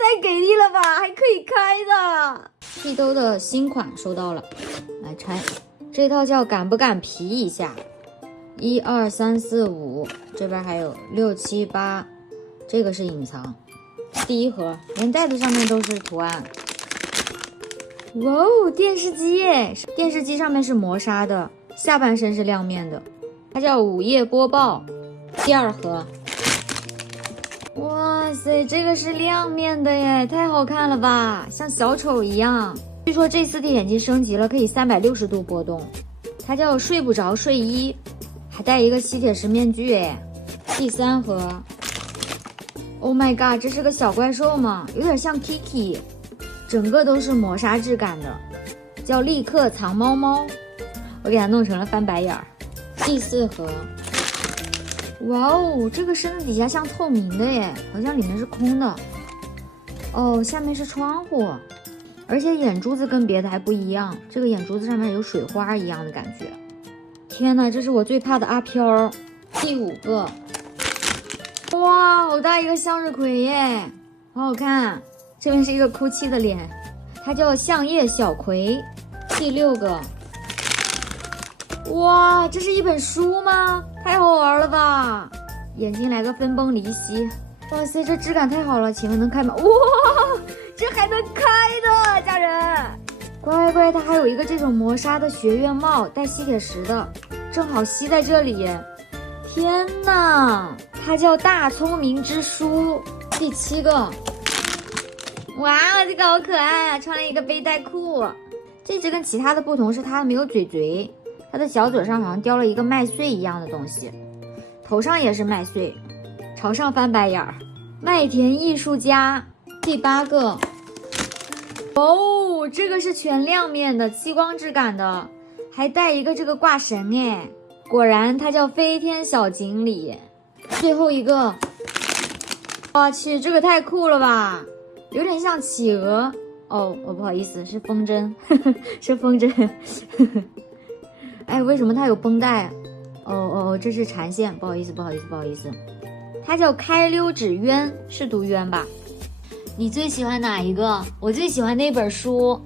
太给力了吧，还可以开的。屁兜的新款收到了，来拆。这套叫敢不敢皮一下，1、2、3、4、5，这边还有6、7、8，这个是隐藏。第一盒，连袋子上面都是图案。哇哦，电视机耶！电视机上面是磨砂的，下半身是亮面的，它叫午夜播报。第二盒，哇塞，这个是亮面的耶，太好看了吧，像小丑一样。据说这次的眼镜升级了，可以360度波动。它叫睡不着睡衣，还带一个吸铁石面具哎。第三盒 ，Oh my god， 这是个小怪兽吗？有点像 Kiki， 整个都是磨砂质感的，叫立刻藏猫猫。我给它弄成了翻白眼儿。第四盒，哇哦，这个身子底下像透明的耶，好像里面是空的。哦，下面是窗户。而且眼珠子跟别的还不一样，这个眼珠子上面有水花一样的感觉。天哪，这是我最怕的阿飘。第五个，哇，好大一个向日葵耶，好好看。这边是一个哭泣的脸，它叫相叶小葵。第六个，哇，这是一本书吗？太好玩了吧！眼睛来个分崩离析。哇塞，这质感太好了，请问能开吗？哇！这还能开的，家人，乖乖，它还有一个这种磨砂的学院帽，带吸铁石的，正好吸在这里。天哪，它叫大聪明之书。第七个，哇，这个好可爱啊，穿了一个背带裤。这只跟其他的不同是它没有嘴嘴，它的小嘴上好像叼了一个麦穗一样的东西，头上也是麦穗，朝上翻白眼儿。麦田艺术家。第八个。哦，这个是全亮面的，激光质感的，还带一个这个挂绳哎，果然它叫飞天小锦鲤。最后一个，我去，这个太酷了吧，有点像企鹅。哦，不好意思，是风筝，是风筝。哎，为什么它有绷带？这是缠线，不好意思。它叫开溜纸鸢，是读鸢吧？你最喜欢哪一个？我最喜欢那本书。